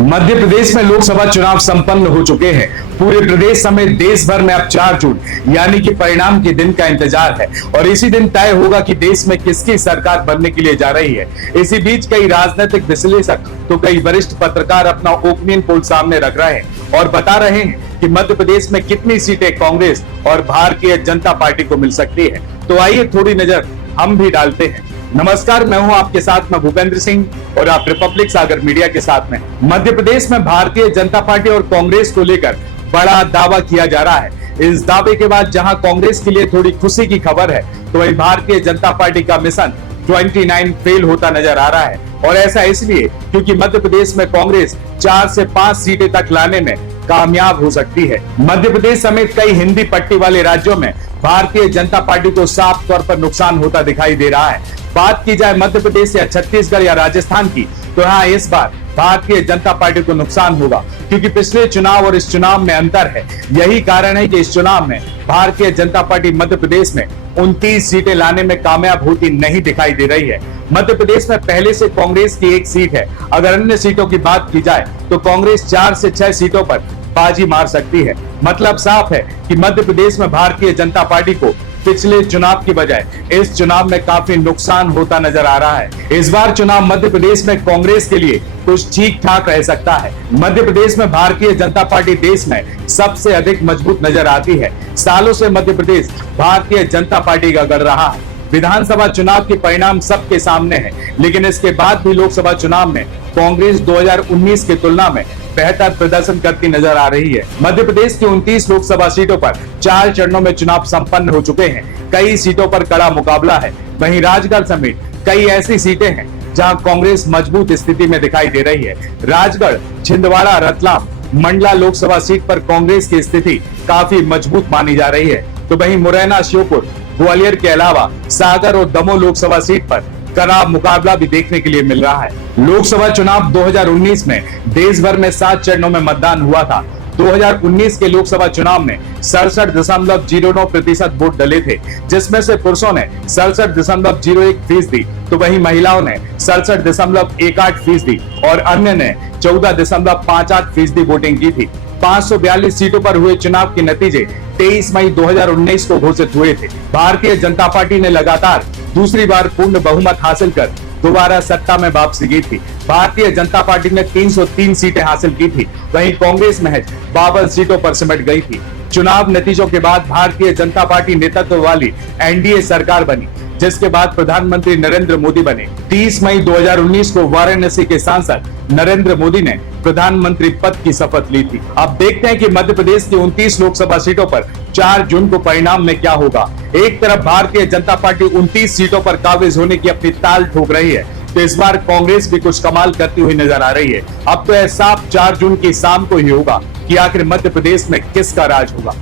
मध्य प्रदेश में लोकसभा चुनाव संपन्न हो चुके हैं। पूरे प्रदेश समेत देश भर में अब 4 जून यानी कि परिणाम के दिन का इंतजार है और इसी दिन तय होगा कि देश में किसकी सरकार बनने के लिए जा रही है। इसी बीच कई राजनीतिक विश्लेषक तो कई वरिष्ठ पत्रकार अपना ओपिनियन पोल सामने रख रहे हैं और बता रहे हैं कि मध्य प्रदेश में कितनी सीटें कांग्रेस और भारतीय जनता पार्टी को मिल सकती है। तो आइए थोड़ी नजर हम भी डालते हैं। नमस्कार, मैं हूं आपके साथ में भूपेंद्र सिंह और आप रिपब्लिक सागर मीडिया के साथ में। मध्य प्रदेश में भारतीय जनता पार्टी और कांग्रेस को लेकर बड़ा दावा किया जा रहा है। इस दावे के बाद जहां कांग्रेस के लिए थोड़ी खुशी की खबर है, तो वही भारतीय जनता पार्टी का मिशन 29 फेल होता नजर आ रहा है। और ऐसा इसलिए क्योंकि मध्य प्रदेश में कांग्रेस 4 से 5 सीटें तक लाने में कामयाब हो सकती है। मध्य प्रदेश समेत कई हिंदी पट्टी वाले राज्यों में भारतीय जनता पार्टी को साफ तौर पर नुकसान होता दिखाई दे रहा है। बात की जाए मध्य प्रदेश या छत्तीसगढ़ या राजस्थान की, तो यहाँ इस बार भारतीय जनता पार्टी को नुकसान होगा क्योंकि पिछले चुनाव और इस चुनाव में अंतर है। यही कारण है कि इस चुनाव में भारतीय जनता पार्टी मध्य प्रदेश में 29 सीटें लाने में कामयाब होती नहीं दिखाई दे रही है। मध्य प्रदेश में पहले से कांग्रेस की 1 सीट है। अगर अन्य सीटों की बात की जाए तो कांग्रेस 4 से 6 सीटों पर बाजी मार सकती है। मतलब साफ है कि मध्य प्रदेश में भारतीय जनता पार्टी को पिछले चुनाव की बजाय इस चुनाव में काफी नुकसान होता नजर आ रहा है। इस बार चुनाव मध्य प्रदेश में कांग्रेस के लिए कुछ ठीक ठाक रह सकता है। मध्य प्रदेश में भारतीय जनता पार्टी देश में सबसे अधिक मजबूत नजर आती है। सालों से मध्य प्रदेश भारतीय जनता पार्टी का गढ़ रहा है। विधानसभा चुनाव के परिणाम सबके सामने है, लेकिन इसके बाद भी लोकसभा चुनाव में कांग्रेस 2019 की तुलना में बेहतर प्रदर्शन करती नजर आ रही है। मध्य प्रदेश की 29 लोकसभा सीटों पर 4 चरणों में चुनाव संपन्न हो चुके हैं। कई सीटों पर कड़ा मुकाबला है। वहीं राजगढ़ समेत कई ऐसी सीटें हैं जहां कांग्रेस मजबूत स्थिति में दिखाई दे रही है। राजगढ़, छिंदवाड़ा, रतलाम, मंडला लोकसभा सीट पर कांग्रेस की स्थिति काफी मजबूत मानी जा रही है। तो वहीं मुरैना, श्योपुर, ग्वालियर के अलावा सागर और दमोह लोकसभा सीट पर कड़ा मुकाबला भी देखने के लिए मिल रहा है। लोकसभा चुनाव 2019 में देश भर में 7 चरणों में मतदान हुआ था। 2019 के लोकसभा चुनाव में 67.09% वोट डले थे, जिसमें से पुरुषों ने 67.01% तो वहीं महिलाओं ने 67.18% और अन्य ने 14.58% वोटिंग की थी। 542 सीटों पर हुए चुनाव के नतीजे 23 मई 2019 को घोषित हुए थे। भारतीय जनता पार्टी ने लगातार दूसरी बार पूर्ण बहुमत हासिल कर दोबारा सत्ता में वापसी की थी। भारतीय जनता पार्टी ने 303 सीटें हासिल की थी, वहीं कांग्रेस महज 52 सीटों पर सिमट गई थी। चुनाव नतीजों के बाद भारतीय जनता पार्टी नेतृत्व वाली एनडीए सरकार बनी, जिसके बाद प्रधानमंत्री नरेंद्र मोदी बने। 30 मई 2019 को वाराणसी के सांसद नरेंद्र मोदी ने प्रधानमंत्री पद की शपथ ली थी। अब देखते हैं कि मध्य प्रदेश की 29 लोकसभा सीटों पर 4 जून को परिणाम में क्या होगा। एक तरफ भारतीय जनता पार्टी 29 सीटों पर काबिज होने की अपनी ताल ठोक रही है, तो इस बार कांग्रेस भी कुछ कमाल करती हुई नजर आ रही है। अब तो यह साफ 4 जून की शाम को ही होगा कि आखिर मध्य प्रदेश में किसका राज होगा।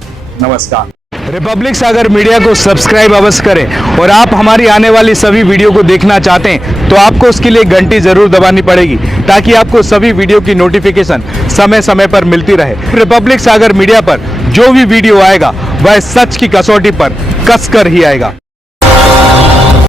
नमस्कार। रिपब्लिक सागर मीडिया को सब्सक्राइब अवश्य करें और आप हमारी आने वाली सभी वीडियो को देखना चाहते हैं तो आपको उसके लिए घंटी जरूर दबानी पड़ेगी, ताकि आपको सभी वीडियो की नोटिफिकेशन समय समय पर मिलती रहे। रिपब्लिक सागर मीडिया पर जो भी वीडियो आएगा वह सच की कसौटी पर कसकर ही आएगा।